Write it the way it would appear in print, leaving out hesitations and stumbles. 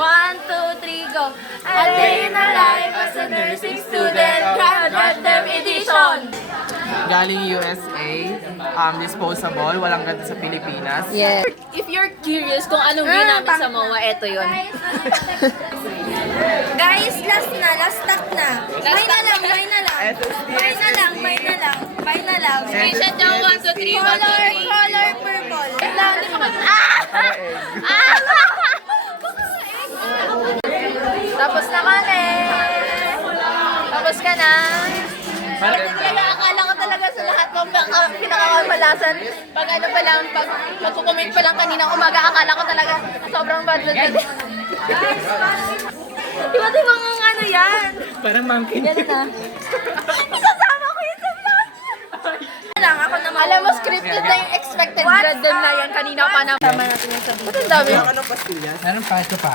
1, 2, 3, go! A day in our life as a nursing student, Random Edition! Galing USA, disposable, walang ganito sa Pilipinas. Yeah. If you're curious kung anong view namin sa MOA, eto yun. Guys, last stock na. Buy na lang. Screenshot nyo, 1, 2, 3, 1, 2, 3. Color purple. Wait lang, hindi ko Tapos na kami! Tapos ka na! Talaga, akala ko talaga sa lahat ng pinakamalasan. Pag ano pa lang, pag magkukomment pa lang kaninang umaga, akala ko talaga sobrang bad na dyan. Iba't ibang ano yan. Parang monkey. Yan na. Isasama ko yun sa vlog. Lang, ako naman. Alam mo, scripted na yung expected grade doon na yan. Kanina pa na. Tama natin yung sabihin. Ba't ang dami? Meron pa ito pa.